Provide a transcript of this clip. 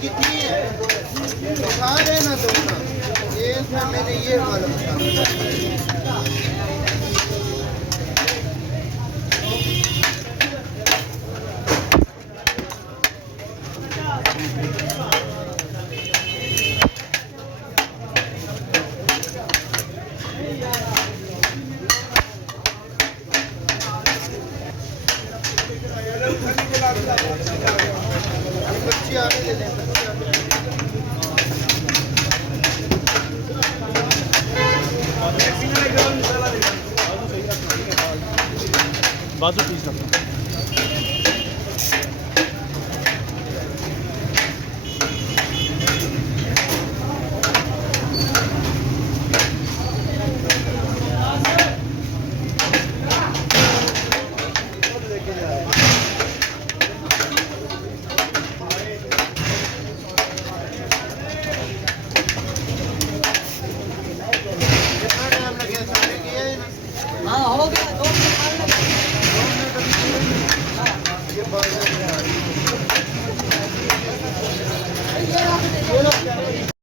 कितनी है खा लेना तो ना ये इसमें मैंने ये वाला बच्ची आगे ले लें बाजू पीस रखना। हाँ हो गया 2 मिनट